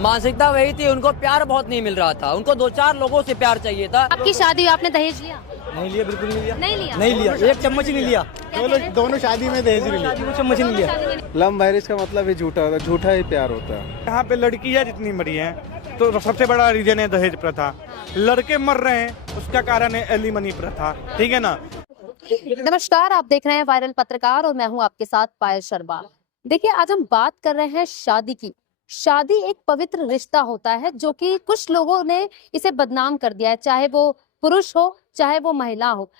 मानसिकता वही थी, उनको प्यार बहुत नहीं मिल रहा था, उनको 2-4 लोगों से प्यार चाहिए था। आपकी शादी हुई, आपने दहेज लिया? नहीं लिया, बिल्कुल नहीं लिया। नहीं लिया, एक चम्मच ही नहीं लिया। दोनों शादी में दहेज नहीं लिया, चम्मच ही नहीं लिया। लव मैरिज का मतलब ही झूठा होता है, झूठा ही प्यार होता है। यहाँ पे लड़कियाँ जितनी मरी हैं तो सबसे बड़ा रीजन है दहेज प्रथा। लड़के मर रहे हैं उसका कारण है एलिमनी प्रथा, ठीक है ना। नमस्कार, आप देख रहे हैं वायरल पत्रकार और मैं हूं आपके साथ पायल शर्मा। देखिए, आज हम बात कर रहे हैं शादी की। शादी एक पवित्र रिश्ता होता है जो कि कुछ लोगों ने इसे बदनाम कर दिया है, चाहे वो पुरुष हो चाहे वो महिला हो।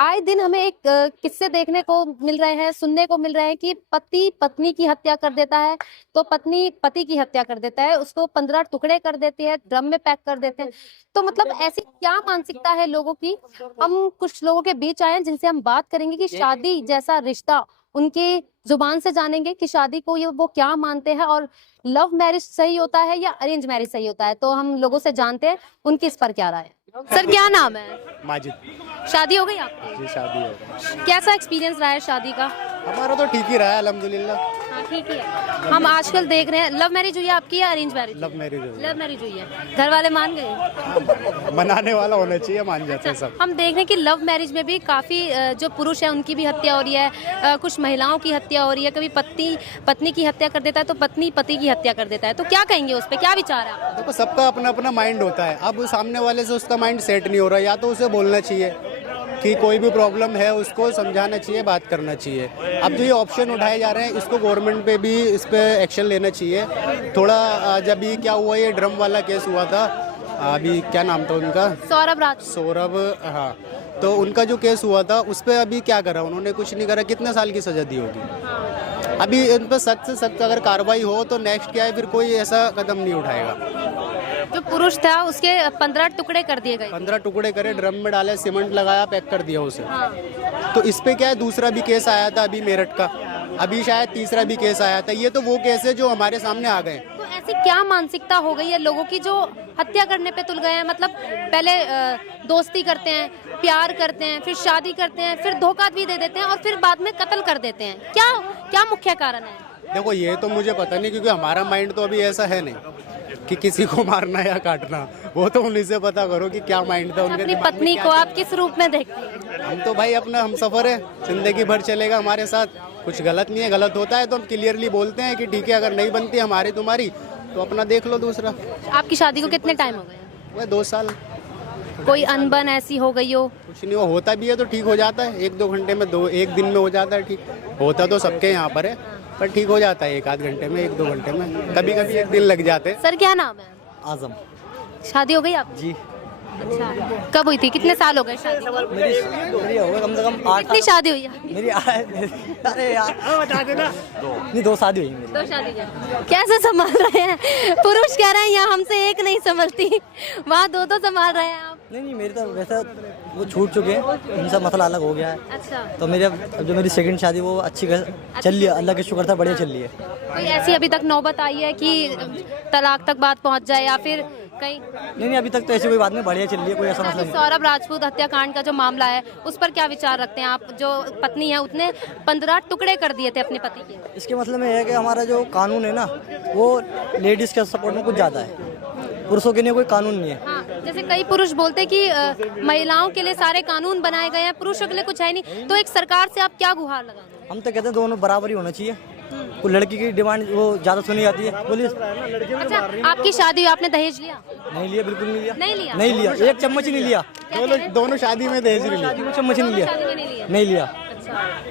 आए दिन हमें एक किस्से देखने को मिल रहे हैं, सुनने को मिल रहे हैं कि पति पत्नी की हत्या कर देता है तो पत्नी पति की हत्या कर देता है, उसको 15 टुकड़े कर देती है, ड्रम में पैक कर देते हैं। तो मतलब ऐसी क्या मानसिकता है लोगों की। हम कुछ लोगों के बीच आए हैं जिनसे हम बात करेंगे कि शादी जैसा रिश्ता, उनकी जुबान से जानेंगे कि शादी को ये वो क्या मानते हैं और लव मैरिज सही होता है या अरेंज मैरिज सही होता है। तो हम लोगों से जानते हैं उनकी इस पर क्या राय है। सर, क्या नाम है? माजिद। शादी हो गई आपकी? जी, शादी हो गई। कैसा एक्सपीरियंस रहा है शादी का? हमारा तो ठीक ही रहा है, अल्हम्दुलिल्लाह। हाँ, ठीक ही है। हम आजकल देख रहे हैं, लव मैरिज हुई है आपकी या अरेंज मैरिज? लव मैरिज हुई है। लव मैरिज हुई है। घर वाले मान गए? मनाने वाला होना चाहिए, मान जाते हैं सब। हम देख रहे हैं कि लव मैरिज में भी काफी जो पुरुष है उनकी भी हत्या हो रही है, कुछ महिलाओं की हत्या हो रही है। कभी पति पत्नी की हत्या कर देता है तो पत्नी पति की हत्या कर देता है। तो क्या कहेंगे उस पर, क्या विचार है आपका? देखो, सबका अपना अपना माइंड होता है। अब सामने वाले से उसका माइंड सेट नहीं हो रहा, या तो उसे बोलना चाहिए कि कोई भी प्रॉब्लम है उसको समझाना चाहिए, बात करना चाहिए। अब जो ये ऑप्शन उठाए जा रहे हैं इसको गवर्नमेंट पे भी इस पे एक्शन लेना चाहिए थोड़ा। जब ये क्या हुआ, ये ड्रम वाला केस हुआ था, अभी क्या नाम था उनका, सौरभ, हाँ, तो उनका जो केस हुआ था उस पर अभी क्या करा उन्होंने? कुछ नहीं करा। कितने साल की सजा दी होगी? अभी इन पर सख्त से सख्त अगर कार्रवाई हो तो नेक्स्ट क्या है, फिर कोई ऐसा कदम नहीं उठाएगा। जो पुरुष था उसके 15 टुकड़े कर दिए गए। 15 टुकड़े करे, ड्रम में डाले, सीमेंट लगाया, पैक कर दिया उसे। तो इस पे क्या है, दूसरा भी केस आया था अभी मेरठ का, अभी शायद तीसरा भी केस आया था। ये तो वो केस है जो हमारे सामने आ गए। तो ऐसी क्या मानसिकता हो गई है लोगों की जो हत्या करने पे तुल गए हैं? मतलब पहले दोस्ती करते हैं, प्यार करते हैं, फिर शादी करते हैं, फिर धोखा भी दे देते हैं और फिर बाद में कत्ल कर देते हैं। क्या क्या मुख्य कारण है? देखो, ये तो मुझे पता नहीं, क्योंकि हमारा माइंड तो अभी ऐसा है नहीं कि किसी को मारना या काटना। वो तो उन्हीं से पता करो कि क्या माइंड था उनके। अपनी पत्नी को आप किस रूप में देखते हैं? हम तो भाई अपना हम सफर है, जिंदगी भर चलेगा हमारे साथ। कुछ गलत नहीं है, गलत होता है तो हम क्लियरली बोलते हैं कि ठीक है, अगर नहीं बनती हमारी तुम्हारी तो अपना देख लो दूसरा। आपकी शादी को कितने टाइम हो गए? वह 2 साल। कोई अनबन ऐसी हो गई हो? कुछ नहीं, वो होता भी है तो ठीक हो जाता है, 1-2 घंटे में, 1 दिन में हो जाता है ठीक। होता तो सबके यहाँ पर है, पर ठीक हो जाता है 1-8 घंटे में, 1-2 घंटे में। कभी कभी 1 दिन लग जाते हैं। सर, क्या नाम है? आजम। शादी हो गई आप? जी। अच्छा, कब हुई थी? कितने साल हो गए शादी को? मेरी हो गए कम से कम 8। कितनी शादी हुई है? मेरी अरे यार बता देना। नहीं, 2 शादी हुई मेरी। 2 शादी है। कैसे संभाल रहे हैं? पुरुष कह रहे हैं यहाँ हमसे एक नहीं संभलती, वहाँ 2 संभाल रहे हैं आप। नहीं, मेरी तो वैसे वो छूट चुके हैं, उनका मसला अलग हो गया है। अच्छा, तो मेरे अब जो मेरी सेकंड शादी वो अच्छी चल रही है, अल्लाह के शुक्र था, बढ़िया चल रही है। कोई ऐसी अभी तक नौबत आई है कि तलाक तक बात पहुँच जाए या फिर कहीं? नहीं, अभी तक तो ऐसी कोई बात नहीं, बढ़िया चल रही है, कोई ऐसा मसला नहीं। सौरभ राजपूत हत्याकांड का जो मामला है उस पर क्या विचार रखते हैं आप? जो पत्नी है उसने 15 टुकड़े कर दिए थे अपने पति के। इसके मतलब में है कि हमारा जो कानून है ना, वो लेडीज के सपोर्ट में कुछ ज़्यादा है, पुरुषों के लिए कोई कानून नहीं है। हाँ, जैसे कई पुरुष बोलते हैं कि महिलाओं के लिए सारे कानून बनाए गए हैं, पुरुषों के लिए कुछ है नहीं। तो एक सरकार से आप क्या गुहार लगाएंगे? हम तो कहते हैं दोनों बराबर ही होना चाहिए। कोई लड़की की डिमांड वो ज़्यादा सुनी जाती है। बोलिए। अच्छा, आपकी शादी हुई, आपने दहेज लिया? नहीं लिया, बिल्कुल नहीं लिया। नहीं लिया? एक चम्मच ही नहीं लिया। दोनों शादी में दहेज नहीं लिया, चम्मच ही नहीं लिया। शादी में नहीं लिया? नहीं लिया।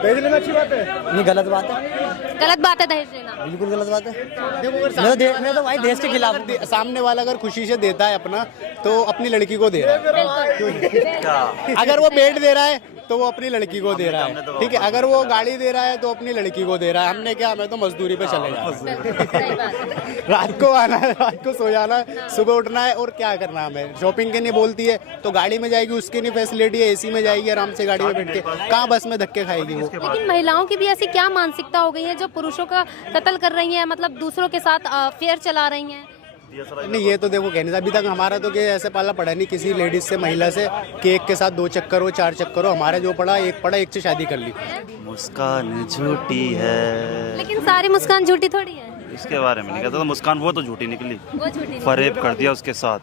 दहेज लेना अच्छी बात है? नहीं, गलत बात है। गलत बात है दहेज लेना? बिल्कुल गलत बात है। देखो, मैं तो भाई देश के खिलाफ। सामने वाला अगर खुशी से देता है अपना, तो अपनी लड़की को दे रहा है। अगर वो बेड दे रहा है तो वो अपनी लड़की को दे रहा है, ठीक है। अगर वो गाड़ी दे रहा है तो अपनी लड़की को दे रहा है। हमने क्या, हमें तो मजदूरी पे चले जाना, रात को आना है, रात को सो जाना है, सुबह उठना है, और क्या करना है हमें। शॉपिंग के नहीं बोलती है तो गाड़ी में जाएगी, उसकी नहीं फैसिलिटी है, एसी में जाएगी आराम से गाड़ी में बैठ के, कहाँ बस में धक्के खाएगी वो। लेकिन महिलाओं की भी ऐसी क्या मानसिकता हो गई है जो पुरुषों का कत्ल कर रही हैं, मतलब दूसरों के साथ अफेयर चला रही हैं? नहीं, ये तो देखो कहने से अभी तक हमारा तो ऐसे पाला पड़ा नहीं किसी लेडीज से, महिला से कि एक के साथ 2 चक्कर हो, 4 चक्कर हो। हमारा जो पड़ा, एक से शादी कर ली। मुस्कान झूठी है, लेकिन सारी मुस्कान झूठी थोड़ी है। इसके बारे में नहीं कहता। तो मुस्कान वो तो झूठी निकली, वो झूठी फरेब कर दिया उसके साथ,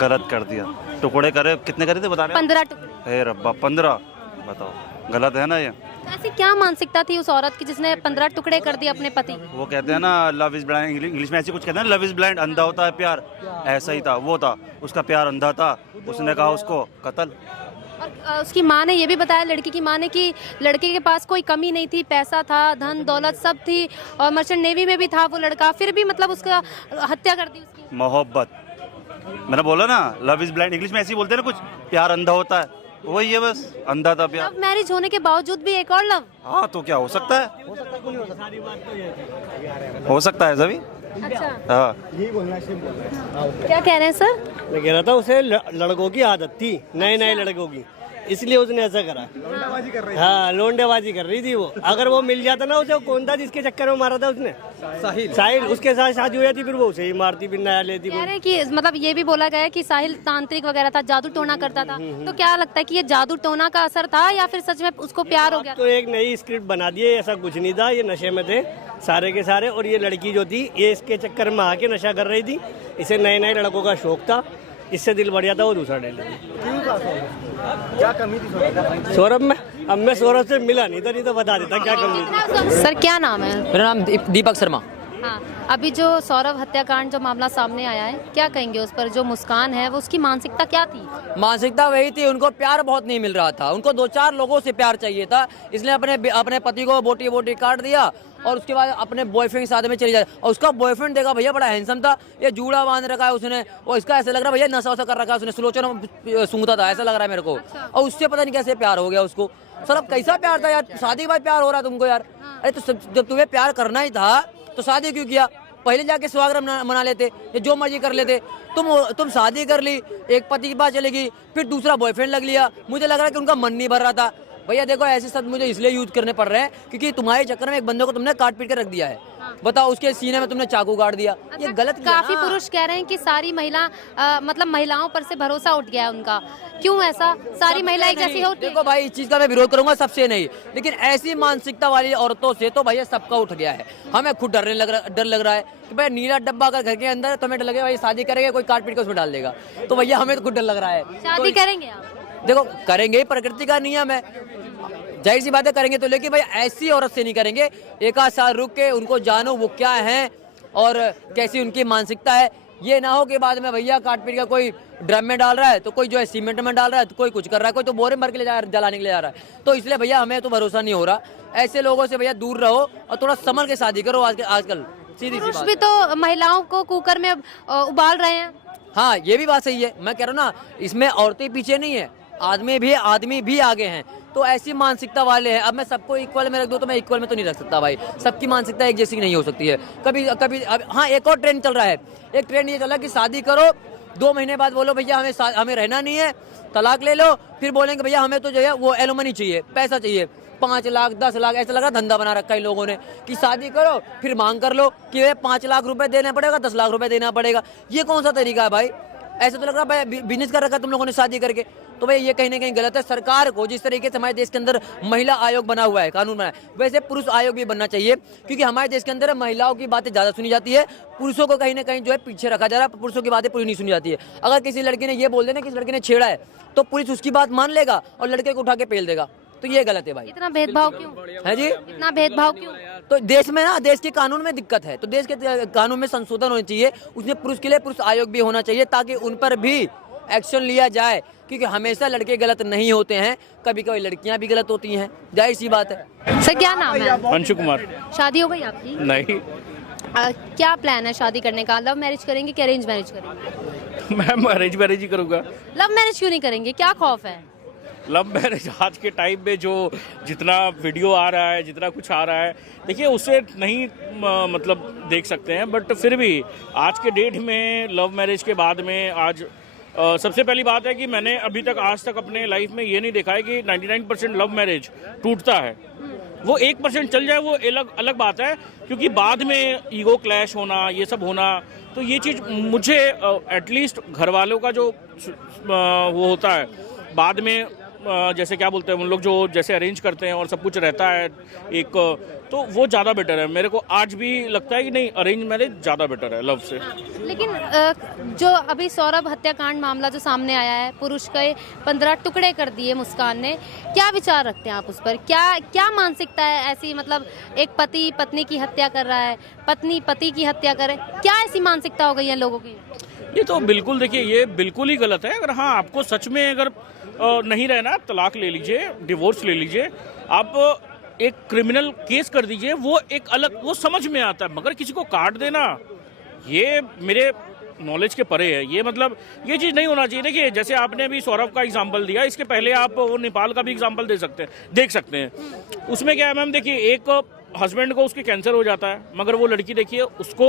गलत कर दिया। टुकड़े करे, कितने करे थे बता रहे? 15 टुकड़े। हे रब्बा, 15, बताओ, गलत है ना ये। तो ऐसी क्या मानसिकता थी उस औरत की जिसने 15 टुकड़े कर दिए अपने पति? वो कहते हैं ना लव इज ब्लाइंड, इंग्लिश में ऐसे कुछ कहते हैं ना, लव इज ब्लाइंड, अंधा होता है प्यार, ऐसा ही था, वो था, उसका प्यार अंधा था, उसने कहा उसको कत्ल। और उसकी माँ ने ये भी बताया, लड़की की माँ ने, कि लड़के के पास कोई कमी नहीं थी, पैसा था, धन दौलत सब थी, और मर्चेंट नेवी में भी था वो लड़का, फिर भी मतलब उसका हत्या कर दी उसकी। मोहब्बत, मैंने बोला ना लव इज ब्लाइंड, इंग्लिश में ऐसे ही बोलते हैं ना कुछ, प्यार अंधा होता है, वही है बस, अंधा था प्यार। लव मैरिज होने के बावजूद भी एक और लव। हाँ तो क्या हो सकता है, हो सकता है सभी। अच्छा, हाँ क्या कह रहे हैं सर? मैं कह रहा था उसे लड़कों की आदत थी, नए नए लड़कों की, इसलिए उसने ऐसा करा। हाँ, लोंडेबाजी कर रही थी वो। अगर वो मिल जाता ना उसे, कौन था जिसके चक्कर में मारा था उसने? साहिल। उसके साथ शादी हो जाती, फिर वो उसे ही मारती, फिर नया लेती। कह रहे हैं कि मतलब ये भी बोला गया है कि साहिल तांत्रिक वगैरह था, जादू टोना करता था। तो क्या लगता है कि ये जादू टोना का असर था या फिर सच में उसको प्यार हो गया? तो एक नई स्क्रिप्ट बना दी है, ऐसा कुछ नहीं था, ये नशे में थे सारे के सारे। और ये लड़की जो थी, ये इसके चक्कर में आके नशा कर रही थी, इसे नए नए लड़कों का शौक था, इससे दिल बढ़ जाता, वो दूसरा डेल। क्या कमी थी सौरभ में? अब मैं सौरभ से मिला नहीं था, नहीं तो बता देता क्या कमी थी। सर क्या नाम है? मेरा नाम दीपक शर्मा। हाँ, अभी जो सौरभ हत्याकांड जो मामला सामने आया है, क्या कहेंगे उस पर? जो मुस्कान है वो, उसकी मानसिकता क्या थी? मानसिकता वही थी, उनको प्यार बहुत नहीं मिल रहा था, उनको 2-4 लोगों से प्यार चाहिए था, इसलिए अपने पति को बोटी बोटी काट दिया और उसके बाद अपने बॉयफ्रेंड के साथ में चली जाए। और उसका बॉयफ्रेंड देखा भैया, बड़ा हैंडसम था, ये जूड़ा बांध रखा है उसने, और इसका ऐसा लग रहा है भैया नशा वशा कर रखा है उसने, सुलोचना सूंघता था, ऐसा लग रहा है मेरे को। और उससे पता नहीं कैसे प्यार हो गया उसको। सर अब कैसा प्यार था यार, शादी के बाद प्यार हो रहा है तुमको यार? अरे तो जब तुम्हें प्यार करना ही था तो शादी क्यों किया? पहले जाके सुहागरात मना लेते, ये जो मर्जी कर लेते। तुम शादी कर ली, एक पति के पास चली गई, फिर दूसरा बॉयफ्रेंड लग लिया। मुझे लग रहा है कि उनका मन नहीं भर रहा था। भैया देखो, ऐसे शब्द मुझे इसलिए यूज करने पड़ रहे हैं क्योंकि तुम्हारे चक्कर में एक बंदे को तुमने काट पीट के रख दिया है। बताओ, उसके सीने में तुमने चाकू काट दिया, ये गलत किया। काफी पुरुष कह रहे हैं कि सारी मतलब महिलाओं पर से भरोसा उठ गया है उनका। क्यों ऐसा? सारी महिला एक जैसी होती है? देखो भाई, इस चीज का मैं विरोध करूंगा, सबसे नहीं, लेकिन ऐसी मानसिकता वाली औरतों से तो भैया सबका उठ गया है। हमें खुद डर लग रहा है कि भाई नीला डब्बा अगर घर के अंदर है तो हमें डर लगेगा भाई शादी करेंगे, कोई काट पीट के उसमें डाल देगा, तो भैया हमें तो खुद डर लग रहा है। शादी करेंगे आप? देखो करेंगे ही, प्रकृति का नियम है, जाहिर सी बातें करेंगे तो, लेकिन भाई ऐसी औरत से नहीं करेंगे। एक आध साल रुक के उनको जानो वो क्या है और कैसी उनकी मानसिकता है। ये ना हो कि बाद में भैया काट पीट का कोई ड्रम में डाल रहा है, तो कोई जो है सीमेंट में डाल रहा है, तो कोई कुछ कर रहा है, कोई तो बोरे भर के जलाने के लिए जा रहा है। तो इसलिए भैया हमें तो भरोसा नहीं हो रहा। ऐसे लोगों से भैया दूर रहो और थोड़ा संभल के शादी करो। आजकल सीधी सी पुरुष बात। भी तो महिलाओं को कुकर में उबाल रहे हैं। हाँ, ये भी बात सही है। मैं कह रहा हूँ ना, इसमें औरतें पीछे नहीं है, आदमी भी आगे हैं। तो ऐसी मानसिकता वाले हैं। अब मैं सबको इक्वल में रख दूं तो मैं इक्वल में तो नहीं रख सकता भाई, सबकी मानसिकता एक जैसी नहीं हो सकती है। कभी हाँ, एक और ट्रेंड चल रहा है। एक ट्रेंड ये चल रहा है कि शादी करो, 2 महीने बाद बोलो भैया हमें रहना नहीं है, तलाक ले लो, फिर बोलेंगे भैया हमें तो जो है वो एलोमनी चाहिए, पैसा चाहिए, 5 लाख 10 लाख, ऐसा लगा धंधा बना रखा है इन लोगों ने कि शादी करो फिर मांग कर लो कि 5 लाख रुपए देना पड़ेगा, 10 लाख रुपए देना पड़ेगा। ये कौन सा तरीका है भाई? ऐसा तो लग रहा है बिजनेस कर रखा है तुम लोगों ने शादी करके। तो भाई ये कहीं ना कहीं गलत है। सरकार को जिस तरीके से हमारे देश के अंदर महिला आयोग बना हुआ है, कानून बना है, वैसे पुरुष आयोग भी बनना चाहिए, क्योंकि हमारे देश के अंदर महिलाओं की बातें ज्यादा सुनी जाती है, पुरुषों को कहीं ना कहीं जो है पीछे रखा जा रहा है। पुरुषों की बातें पूरी नहीं सुनी जाती है। अगर किसी लड़की ने ये बोल देना कि इस लड़के ने छेड़ा है, तो पुलिस उसकी बात मान लेगा और लड़के को उठा के पेल देगा। तो ये गलत है भाई। इतना भेदभाव क्यों है जी? इतना भेदभाव क्यों? तो देश में ना, देश के कानून में दिक्कत है, तो देश के कानून में संशोधन होना चाहिए। उसमें पुरुष के लिए पुरुष आयोग भी होना चाहिए, ताकि उन पर भी एक्शन लिया जाए, क्योंकि हमेशा लड़के गलत नहीं होते हैं, कभी कभी लड़कियां भी गलत होती हैं, जाहिर सी बात है। सर क्या नाम है? अंशु कुमार। शादी हो गई आपकी? नहीं। क्या प्लान है शादी करने का? लव मैरिज करेंगे कि अरेंज मैरिज करेंगे? मैं अरेंज मैरिज ही करूँगा। लव मैरिज क्यों नहीं करेंगे? क्या खौफ है? लव मैरिज आज के टाइम में जो जितना वीडियो आ रहा है, जितना कुछ आ रहा है, देखिए उससे नहीं मतलब देख सकते हैं, बट फिर भी आज के डेट में लव मैरिज के बाद में आज सबसे पहली बात है कि मैंने अभी तक आज तक अपने लाइफ में ये नहीं देखा है कि 99% लव मैरिज टूटता है। वो 1% चल जाए वो अलग बात है, क्योंकि बाद में ईगो क्लैश होना, ये सब होना, तो ये चीज़ मुझे एटलीस्ट घर वालों का जो वो होता है बाद में जैसे क्या बोलते हैं उन लोग जो जैसे अरेंज करते हैं और सब कुछ रहता है एक, तो वो ज़्यादा बेटर है। मेरे को आज भी लगता है कि नहीं, अरेंज मैरिज ज़्यादा बेटर है लव से। लेकिन जो अभी सौरभ हत्याकांड मामला जो सामने आया है, पुरुष के 15 टुकड़े कर दिए मुस्कान ने, क्या विचार रखते हैं आप उस पर? क्या मानसिकता है ऐसी, मतलब एक पति पत्नी की हत्या कर रहा है, पत्नी पति की हत्या करे, क्या ऐसी मानसिकता हो गई है लोगों की? ये तो बिल्कुल, देखिए ये बिल्कुल ही गलत है। अगर हाँ आपको सच में अगर नहीं रहना, तलाक ले लीजिए, डिवोर्स ले लीजिए, आप एक क्रिमिनल केस कर दीजिए, वो एक अलग, वो समझ में आता है। मगर किसी को काट देना, ये मेरे नॉलेज के परे है। ये मतलब ये चीज़ नहीं होना चाहिए। देखिए जैसे आपने अभी सौरभ का एग्जांपल दिया, इसके पहले आप वो नेपाल का भी एग्जांपल देख सकते हैं। उसमें क्या है मैम, देखिए एक हस्बैंड को उसके कैंसर हो जाता है, मगर वो लड़की देखिए उसको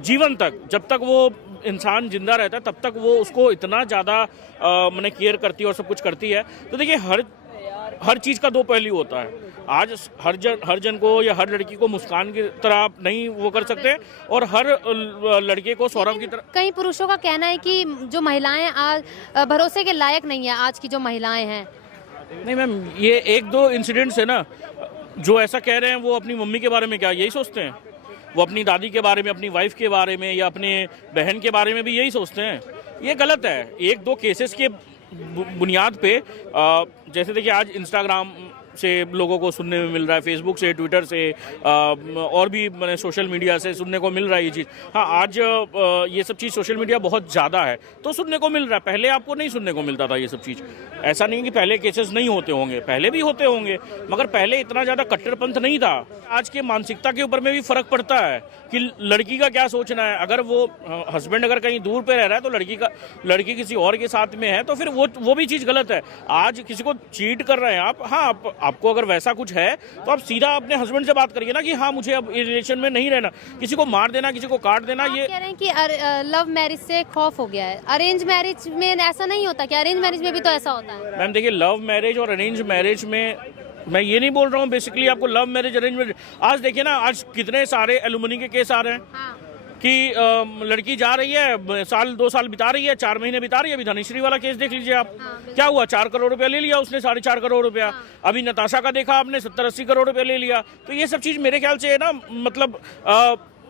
जीवन तक, जब तक वो इंसान जिंदा रहता है तब तक वो उसको इतना ज़्यादा मैंने केयर करती है और सब कुछ करती है। तो देखिए हर चीज़ का दो पहलू होता है। आज हर जन को या हर लड़की को मुस्कान की तरह आप नहीं वो कर सकते, और हर लड़के को सौरभ की तरह। कई पुरुषों का कहना है कि जो महिलाएं आज भरोसे के लायक नहीं है, आज की जो महिलाएं हैं। नहीं मैम, ये एक दो इंसिडेंट्स है ना, जो ऐसा कह रहे हैं वो अपनी मम्मी के बारे में क्या यही सोचते हैं? वो अपनी दादी के बारे में, अपनी वाइफ के बारे में या अपने बहन के बारे में भी यही सोचते हैं। ये गलत है। एक दो केसेस के बुनियाद पे जैसे देखिए आज इंस्टाग्राम से लोगों को सुनने में मिल रहा है, फेसबुक से, ट्विटर से, और भी मैंने सोशल मीडिया से सुनने को मिल रहा है ये चीज़। हाँ आज ये सब चीज़ सोशल मीडिया बहुत ज़्यादा है तो सुनने को मिल रहा है, पहले आपको नहीं सुनने को मिलता था ये सब चीज़। ऐसा नहीं कि पहले केसेस नहीं होते होंगे, पहले भी होते होंगे, मगर पहले इतना ज़्यादा कट्टरपंथ नहीं था। आज के मानसिकता के ऊपर में भी फ़र्क पड़ता है कि लड़की का क्या सोचना है। अगर वो हस्बैंड अगर कहीं दूर पे रह रहा है तो लड़की किसी और के साथ में है तो फिर वो भी चीज़ गलत है। आज किसी को चीट कर रहे हैं आप, हाँ आपको अगर वैसा कुछ है तो आप सीधा अपने हस्बैंड से बात करिए ना कि हाँ मुझे अब रिलेशन में नहीं रहना। किसी को मार देना, किसी को काट देना, ये कह रहे हैं कि लव मैरिज से खौफ हो गया है। अरेंज मैरिज में ऐसा नहीं होता क्या? अरेंज मैरिज में भी तो ऐसा होता है। मैम देखिए लव मैरिज और अरेंज मैरिज में मैं ये नहीं बोल रहा हूँ बेसिकली आपको लव मैरिज अरेंज मैरिज। आज देखिए ना, आज कितने सारे एलुमनी के केस आ रहे हैं। हाँ। कि लड़की जा रही है, साल 2 साल बिता रही है, 4 महीने बिता रही है। अभी धनश्री वाला केस देख लीजिए आप। हाँ, क्या हुआ, 4 करोड़ रुपया ले लिया उसने, 4.5 करोड़ रुपया। हाँ। अभी नताशा का देखा आपने, 70-80 करोड़ रुपया ले लिया। तो ये सब चीज़ मेरे ख्याल से है ना, मतलब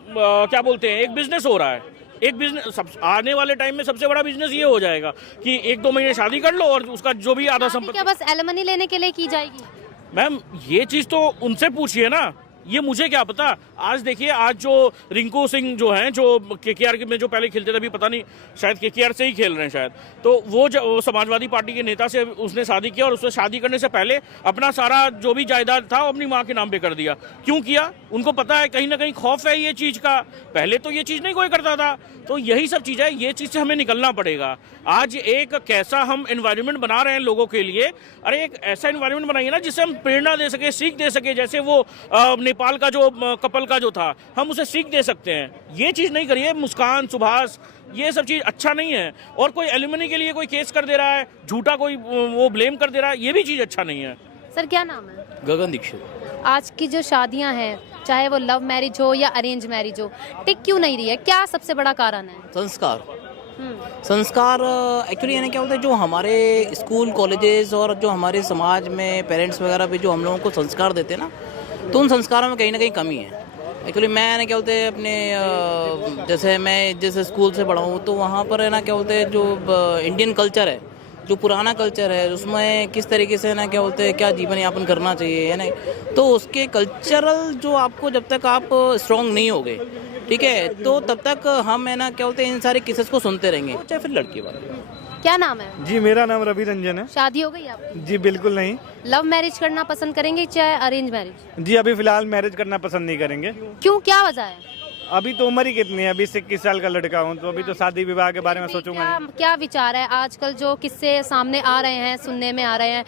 क्या बोलते हैं, एक बिजनेस हो रहा है। एक बिजनेस आने वाले टाइम में सबसे बड़ा बिजनेस ये हो जाएगा कि 1-2 महीने शादी कर लो और उसका जो भी आधा संपत्ति क्या बस एलिमनी लेने के लिए की जाएगी? मैम ये चीज़ तो उनसे पूछिए ना, ये मुझे क्या पता। आज देखिए, आज जो रिंकू सिंह जो हैं, जो केकेआर में जो पहले खेलते थे, अभी पता नहीं शायद केकेआर से ही खेल रहे हैं शायद, तो वो समाजवादी पार्टी के नेता से उसने शादी किया और उससे शादी करने से पहले अपना सारा जो भी जायदाद था वो अपनी माँ के नाम पे कर दिया। क्यों किया? उनको पता है कहीं ना कहीं खौफ है ये चीज़ का। पहले तो ये चीज़ नहीं कोई करता था। तो यही सब चीज़ है, ये चीज़ से हमें निकलना पड़ेगा। आज एक कैसा हम एनवायरनमेंट बना रहे हैं लोगों के लिए, अरे एक ऐसा एनवायरनमेंट बनाइए ना जिससे हम प्रेरणा दे सके, सीख दे सके। जैसे वो नेपाल का जो कपल का जो था, हम उसे सीख दे सकते हैं। ये चीज़ नहीं करिए मुस्कान, सुभाष, ये सब चीज़ अच्छा नहीं है। और कोई एलिमनी के लिए कोई केस कर दे रहा है, झूठा कोई वो ब्लेम कर दे रहा है, ये भी चीज़ अच्छा नहीं है। सर क्या नाम है? गगन दीक्षित। आज की जो शादियां हैं, चाहे वो लव मैरिज हो या अरेंज मैरिज हो, टिक क्यों नहीं रही है? क्या सबसे बड़ा कारण है? संस्कार एक्चुअली यानी क्या होता है, जो हमारे स्कूल कॉलेजेस और जो हमारे समाज में पेरेंट्स वगैरह भी जो हम लोगों को संस्कार देते हैं ना, तो उन संस्कारों में कहीं ना कहीं कमी है। एक्चुअली मैं क्या बोलते हैं अपने जैसे मैं जैसे स्कूल से पढ़ा हूँ, तो वहाँ पर है ना क्या बोलते हैं, जो इंडियन कल्चर है, जो पुराना कल्चर है, उसमें किस तरीके से ना क्या बोलते हैं, क्या जीवन यापन करना चाहिए है ना, तो उसके कल्चरल जो आपको जब तक आप स्ट्रॉन्ग नहीं होगे, ठीक है, तो तब तक हम है ना क्या बोलते हैं इन सारे केसेस को सुनते रहेंगे, चाहे फिर लड़की वाले। क्या नाम है? जी मेरा नाम रवि रंजन है। शादी हो गई आपकी? जी बिल्कुल नहीं। लव मैरिज करना पसंद करेंगे चाहे अरेंज मैरिज? जी अभी फिलहाल मैरिज करना पसंद नहीं करेंगे। क्यों, क्या वजह है? अभी तो उम्र ही कितनी है, 20-21 साल का लड़का हूँ, तो अभी तो शादी विवाह के बारे में सोचूंगा नहीं। क्या विचार है? आजकल जो किस्से सामने आ रहे हैं, सुनने में आ रहे हैं,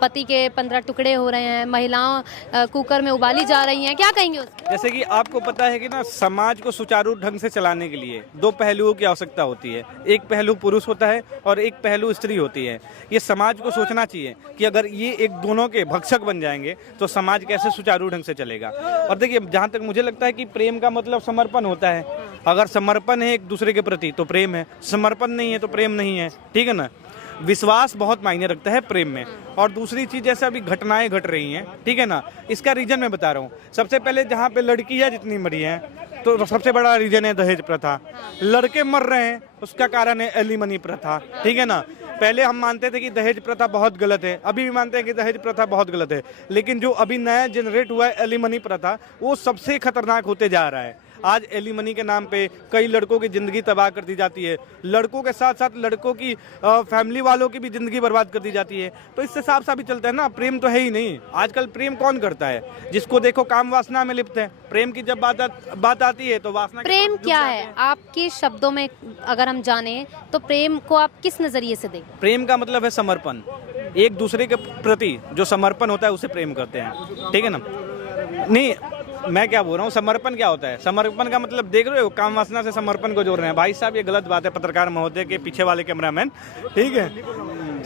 पति के 15 टुकड़े हो रहे हैं, महिलाओं कुकर में उबाली जा रही हैं, क्या कहेंगे उसके? जैसे कि आपको पता है कि ना, समाज को सुचारू ढंग से चलाने के लिए 2 पहलुओं की आवश्यकता होती है। एक पहलू पुरुष होता है और एक पहलू स्त्री होती है। ये समाज को सोचना चाहिए कि अगर ये एक दोनों के भक्षक बन जाएंगे तो समाज कैसे सुचारू ढंग से चलेगा। और देखिए, जहाँ तक मुझे लगता है कि प्रेम का मतलब समर्पण होता है। अगर समर्पण है एक दूसरे के प्रति तो प्रेम है, समर्पण नहीं है तो प्रेम नहीं है, ठीक है ना। विश्वास बहुत मायने रखता है प्रेम में। और दूसरी चीज, जैसे अभी घटनाएं घट रही हैं, ठीक है ना, इसका रीजन मैं बता रहा हूँ। सबसे पहले जहाँ पे लड़कियां जितनी मरी हैं, तो सबसे बड़ा रीजन है दहेज प्रथा। लड़के मर रहे हैं, उसका कारण है एलिमनी प्रथा, ठीक है ना। पहले हम मानते थे कि दहेज प्रथा बहुत गलत है, अभी भी मानते हैं कि दहेज प्रथा बहुत गलत है, लेकिन जो अभी नया जनरेट हुआ है एलिमनी प्रथा, वो सबसे खतरनाक होते जा रहा है। आज एलिमनी के नाम पे कई लड़कों की ज़िंदगी तबाह कर दी जाती है, लड़कों के साथ साथ लड़कों की फैमिली वालों की भी ज़िंदगी बर्बाद कर दी जाती है। तो इससे साफ साफ ही चलता है ना, प्रेम तो है ही नहीं। आजकल प्रेम कौन करता है? जिसको देखो काम वासना में लिप्त है। प्रेम की जब बात आती है तो वासना। प्रेम क्या है आपके शब्दों में अगर हम जाने तो प्रेम को आप किस नजरिए से देखें? प्रेम का मतलब है समर्पण। एक दूसरे के प्रति जो समर्पण होता है उसे प्रेम करते हैं, ठीक है ना। नहीं, मैं क्या बोल रहा हूँ, समर्पण क्या होता है? समर्पण का मतलब देख रहे हो, काम वासना से समर्पण को जोड़ रहे हैं। भाई साहब, ये गलत बात है, पत्रकार महोदय के पीछे वाले कैमरामैन, ठीक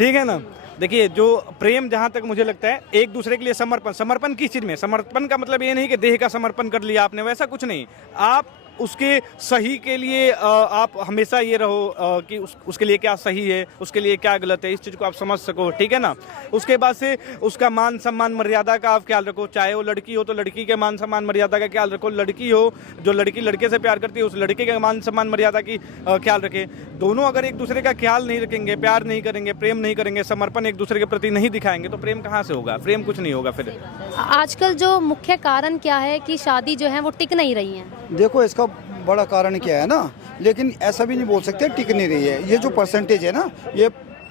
है ना। देखिए, जो प्रेम जहाँ तक मुझे लगता है, एक दूसरे के लिए समर्पण किस चीज़ में? समर्पण का मतलब ये नहीं कि देह का समर्पण कर लिया आपने, वैसा कुछ नहीं। आप उसके सही के लिए आप हमेशा ये रहो कि उसके लिए क्या सही है, उसके लिए क्या गलत है, इस चीज़ को आप समझ सको, ठीक है ना। उसके बाद से उसका मान सम्मान मर्यादा का आप ख्याल रखो। चाहे वो लड़की हो तो लड़की के मान सम्मान मर्यादा का ख्याल रखो, लड़की हो जो लड़की लड़के से प्यार करती है उस लड़के के मान सम्मान मर्यादा की ख्याल रखे। दोनों अगर एक दूसरे का ख्याल नहीं रखेंगे, प्यार नहीं करेंगे, प्रेम नहीं करेंगे, समर्पण एक दूसरे के प्रति नहीं दिखाएंगे, तो प्रेम कहाँ से होगा? प्रेम कुछ नहीं होगा फिर। आजकल जो मुख्य कारण क्या है कि शादी जो है वो टिक नहीं रही है? देखो, इसका बड़ा कारण क्या है ना, लेकिन ऐसा भी नहीं बोल सकते टिक नहीं रही है। ये जो परसेंटेज है ना, ये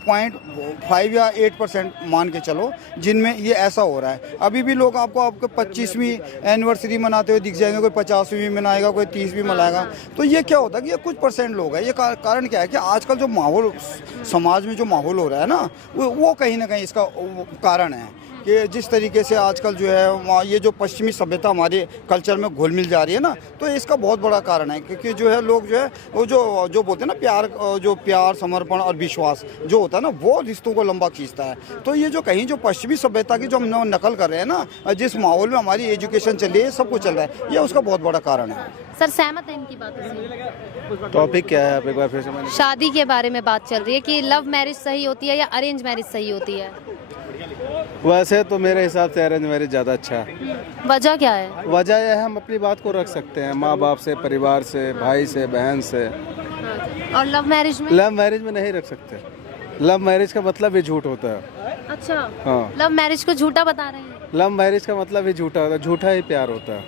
0.5 या 8% मान के चलो, जिनमें ये ऐसा हो रहा है। अभी भी लोग आपको 25वीं एनिवर्सरी मनाते हुए दिख जाएंगे, कोई 50वीं मनाएगा, कोई 30वीं मनाएगा। तो ये क्या होता है कि ये कुछ परसेंट लोग हैं। ये कारण क्या है कि आजकल जो माहौल समाज में जो माहौल हो रहा है ना, वो कहीं ना कहीं इसका कारण है कि जिस तरीके से आजकल जो है ये जो पश्चिमी सभ्यता हमारे कल्चर में घुल मिल जा रही है ना, तो इसका बहुत बड़ा कारण है। क्योंकि जो है लोग जो है वो जो बोलते हैं ना, प्यार समर्पण और विश्वास जो होता है ना, वो रिश्तों को लंबा खींचता है। तो ये जो कहीं जो पश्चिमी सभ्यता की जो हम नकल कर रहे हैं ना, जिस माहौल में हमारी एजुकेशन चल रही है, सब कुछ चल रहा है, ये उसका बहुत बड़ा कारण है। सर, सहमत है इनकी बातों से? टॉपिक क्या है आप एक बार फिर से? शादी के बारे में बात चल रही है कि लव मैरिज सही होती है या अरेंज मैरिज सही होती है? वैसे तो मेरे हिसाब से अरेंज मैरिज ज़्यादा अच्छा है। वजह क्या है? वजह यह है, हम अपनी बात को रख सकते हैं माँ बाप से, परिवार से, भाई से, बहन से। और लव मैरिज में? लव मैरिज में नहीं रख सकते। लव मैरिज का मतलब ही झूठ होता है। अच्छा, हाँ, लव मैरिज को झूठा बता रहे हैं? लव मैरिज का मतलब ही झूठा होता है, झूठा ही प्यार होता है।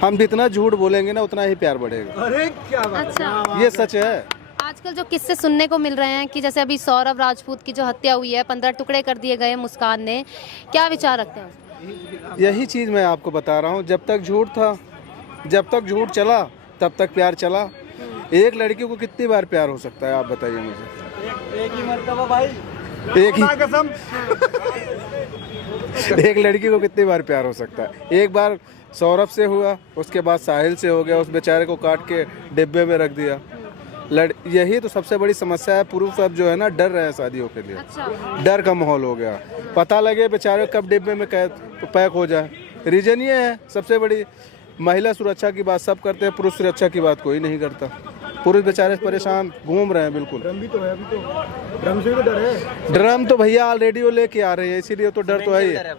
हम जितना झूठ बोलेंगे ना, उतना ही प्यार बढ़ेगा। अरे क्या बात! अच्छा, ये सच है। आजकल जो किस्से सुनने को मिल रहे हैं कि जैसे अभी सौरभ राजपूत की जो हत्या हुई है, 15 टुकड़े कर दिए गए मुस्कान ने, क्या विचार रखते हैं? यही चीज़ मैं आपको बता रहा हूँ, जब तक झूठ था, जब तक झूठ चला, तब तक प्यार चला। एक लड़की को कितनी बार प्यार हो सकता है, आप बताइए मुझे। एक ही मर्तबा भाई, एक ही कसम। एक लड़की को कितनी बार प्यार हो सकता है? एक बार सौरभ से हुआ, उसके बाद साहिल से हो गया, उस बेचारे को काट के डिब्बे में रख दिया। यही तो सबसे बड़ी समस्या है। पुरुष सब जो है ना, डर रहे हैं शादियों के लिए। अच्छा, डर का माहौल हो गया। पता लगे बेचारे कब डिब्बे में पैक हो जाए। रीजन ये है सबसे बड़ी, महिला सुरक्षा की बात सब करते हैं, पुरुष सुरक्षा की बात कोई नहीं करता। पुरुष बेचारे परेशान घूम रहे हैं। बिल्कुल, ड्रम भी तो है, अभी तो ड्रम से भी डर है। ड्रम तो भैया ऑलरेडी वो लेके आ रहे हैं, इसीलिए तो डर तो है ही है।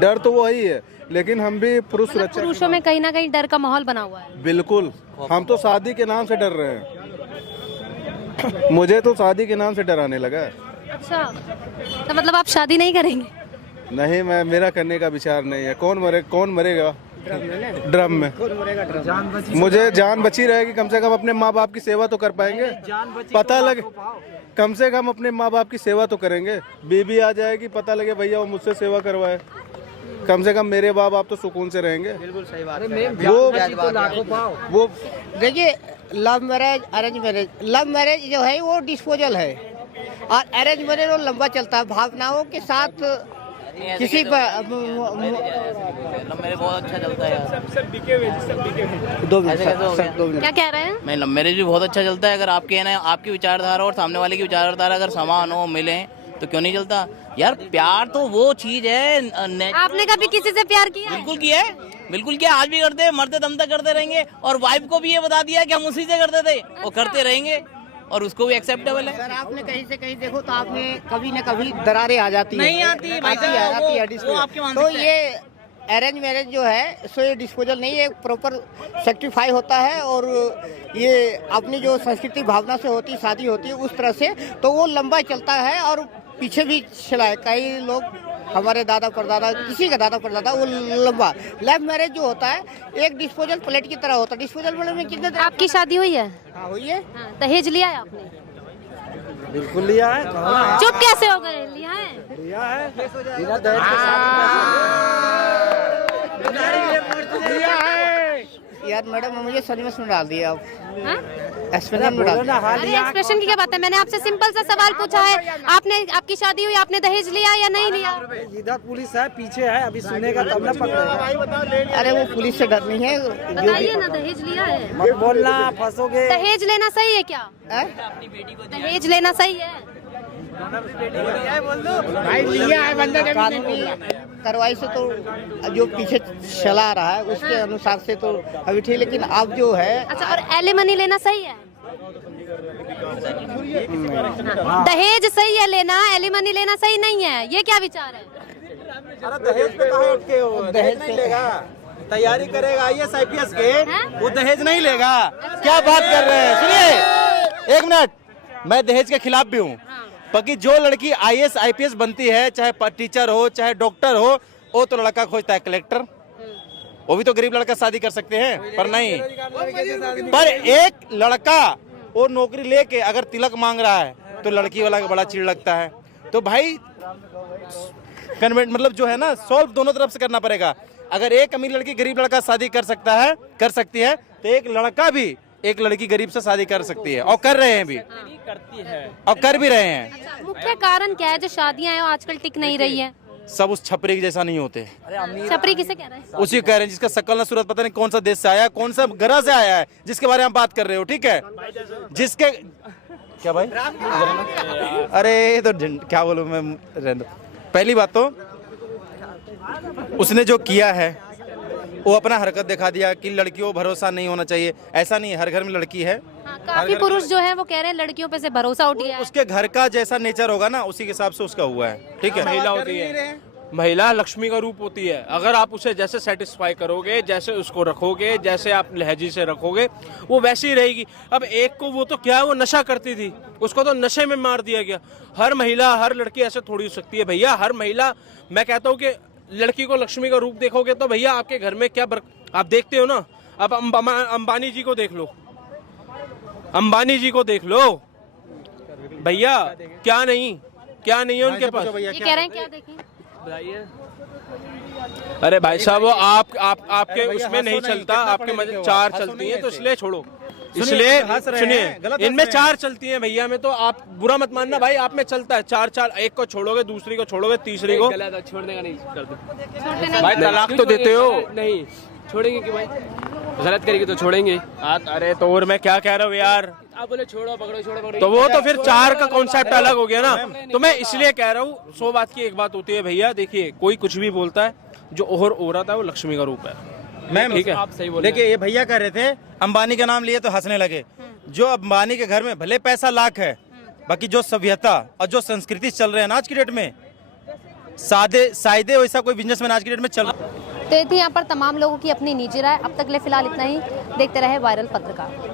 डर तो वही है, लेकिन हम भी पुरुष मतलब सुरक्षा, पुरुषों में कहीं ना कहीं डर का माहौल बना हुआ है। बिल्कुल। हम तो शादी के नाम से डर रहे हैं। मुझे तो शादी के नाम से डर आने लगा है। अच्छा, तो मतलब आप शादी नहीं करेंगे? नहीं, मेरा करने का विचार नहीं है। कौन मरेगा ड्रम में? मुझे जान बची रहेगी, कम से कम अपने माँ बाप की सेवा तो कर पाएंगे। पता लगे, कम से कम अपने माँ बाप की सेवा तो करेंगे। बीबी आ जाएगी, पता लगे भैया वो मुझसे सेवा करवाए, कम से कम मेरे माँ बाप तो सुकून से रहेंगे। बिल्कुल सही बात है। वो देखिए, love marriage, arrange marriage, love marriage जो है वो डिस्पोजल है और अरेंज मैरिज वो लंबा चलता है, भावनाओं के साथ किसी पर। बहुत अच्छा चलता है यार। 2 मिनट। क्या कह रहे हैं? मैं लव मैरिज भी बहुत अच्छा चलता है। अगर आपके ना आपकी विचारधारा और सामने वाले की विचारधारा अगर समान हो, मिले, तो क्यों नहीं चलता यार। प्यार तो वो चीज है। आपने कभी किसी से प्यार किया है? बिल्कुल किया है, बिल्कुल किया। आज भी करते हैं, मरते दम तक करते रहेंगे। और वाइफ को भी ये बता दिया कि हम उसी से करते थे, वो करते रहेंगे। और उसको भी एक्सेप्टेबल है। सर आपने कहीं से कहीं देखो तो आपने कभी न कभी दरारें आ जाती नहीं आती है भाई साहब, आती है वो आपकी तो मानसिकता है। ये अरेंज मैरिज जो है सो ये डिस्पोजल नहीं है, प्रॉपर सेक्टिफाई होता है और ये अपनी जो संस्कृति भावना से होती शादी होती है उस तरह से, तो वो लंबा चलता है और पीछे भी चला है। कई लोग हमारे दादा परदादा, किसी का दादा परदादा, वो लंबा। लव मैरिज जो होता है एक डिस्पोजल प्लेट की तरह होता है। डिस्पोजल प्लेट में कितने आपकी शादी हुई है? हाँ हुई है। दहेज लिया है आपने? बिल्कुल लिया है। चुप कैसे हो गए? लिया है? लिया है। यार मैडम मुझे सच में डाल दिया आप। हाँ? एक्सप्रेशन में डाल दिया। अरे एक्सप्रेशन की क्या बात है? मैंने आपसे सिंपल सा सवाल पूछा है, आपने आपकी शादी हुई, आपने दहेज लिया या नहीं लिया? इधर पुलिस है, पीछे है, अभी सुनेगा तब ना पकड़ेगा। अरे वो पुलिस से डर नहीं है। बताइए ना, दहेज लिया है? मत बोलना, फंसोगे। दहेज लेना सही है क्या? दहेज लेना सही है? भाई लिया है बंदा। कानूनी कार्रवाई से तो जो पीछे चला रहा है उसके अनुसार से तो अभी ठीक, लेकिन अब जो है। अच्छा, और एलिमनी लेना सही है? दहेज सही है लेना, एलिमनी लेना सही नहीं है, ये क्या विचार है? अरे दहेज पे कहाँ अटके हो? दहेज नहीं लेगा, तैयारी करेगा IAS IPS के, वो दहेज नहीं लेगा। क्या बात कर रहे हैं? सुनिए एक मिनट, मैं दहेज के खिलाफ भी हूँ, बाकी जो लड़की IAS IPS बनती है, चाहे टीचर हो चाहे डॉक्टर हो, वो तो लड़का खोजता है कलेक्टर। वो भी तो गरीब लड़का शादी कर सकते हैं, पर नहीं। पर एक लड़का वो नौकरी लेके अगर तिलक मांग रहा है तो लड़की वाला का बड़ा चिढ़ लगता है। तो भाई कन्वेंट मतलब जो है ना, सॉल्व दोनों तरफ से करना पड़ेगा। अगर एक अमीर लड़की गरीब लड़का शादी कर सकती है तो एक लड़का भी एक लड़की गरीब से शादी कर सकती है, और कर रहे हैं भी, करती है और कर भी रहे हैं। अच्छा, मुख्य कारण क्या है जो शादियां हैं वो आजकल टिक नहीं रही है? सब उस छपरी के जैसा नहीं होते। छपरी किसे कह रहे हैं? उसी कह रहे हैं जिसका शकल न सूरत पता नहीं कौन सा देश से आया, कौन सा ग्रह से आया है, जिसके बारे में आप बात कर रहे हो। ठीक है, जिसके क्या भाई, अरे तो क्या बोलूं मैं, रहने दो। पहली बात तो उसने जो किया है वो अपना हरकत दिखा दिया कि लड़कियों भरोसा नहीं होना चाहिए। ऐसा नहीं है, हर घर में लड़की है। हाँ, काफी पुरुष जो है वो कह रहे हैं लड़कियों पे से भरोसा उठ गया है। उसके घर का जैसा नेचर होगा ना, उसी के हिसाब से उसका हुआ है। ठीक है, महिला होती है, महिला लक्ष्मी का रूप होती है। अगर आप उसे जैसे सेटिस्फाई करोगे, जैसे उसको रखोगे, जैसे आप लहजी से रखोगे, वो वैसी ही रहेगी। अब एक को वो तो क्या है, वो नशा करती थी, उसको तो नशे में मार दिया गया। हर महिला, हर लड़की ऐसे थोड़ी हो सकती है भैया। हर महिला, मैं कहता हूँ कि लड़की को लक्ष्मी का रूप देखोगे तो भैया आपके घर में क्या आप देखते हो ना। अब अंबानी जी को देख लो, अंबानी जी को देख लो भैया, क्या नहीं है उनके पास। ये कह रहे हैं क्या देखें? अरे भाई साहब, वो आपके उसमें नहीं चलता, आपके मजे 4 चलती हैं, तो इसलिए छोड़ो। इसलिए सुनिए, इनमें 4 चलती हैं भैया में, तो आप बुरा मत मानना भाई, आप में चलता है 4, एक को छोड़ोगे, दूसरी को छोड़ोगे, तीसरी को छोड़ने का नहीं कर दो भाई, तलाक तो देते हो। नहीं छोड़ेंगे कि भाई गलत करेगी तो छोड़ेंगे। अरे तो और मैं क्या कह रहा हूँ यार, आप बोले छोड़ो पकड़ो, तो वो तो फिर 4 का कॉन्सेप्ट अलग हो गया ना। तो मैं इसलिए कह रहा हूँ, 100 बात की एक बात होती है भैया। देखिए, कोई कुछ भी बोलता है, जो ओहर हो रहा था वो लक्ष्मी का रूप है। मैम ठीक है, आप सही बोले। देखिए, ये भैया कह रहे थे अंबानी का नाम लिए तो हंसने लगे। जो अंबानी के घर में भले पैसा लाख है, बाकी जो सभ्यता और जो संस्कृति चल रहे हैं आज की डेट में, सादे वैसा कोई बिजनेसमैन आज की डेट में चल रहा है। तो ये थी यहाँ पर तमाम लोगों की अपनी निजी राय। अब तक ले फिलहाल इतना ही। देखते रहे वायरल पत्रकार।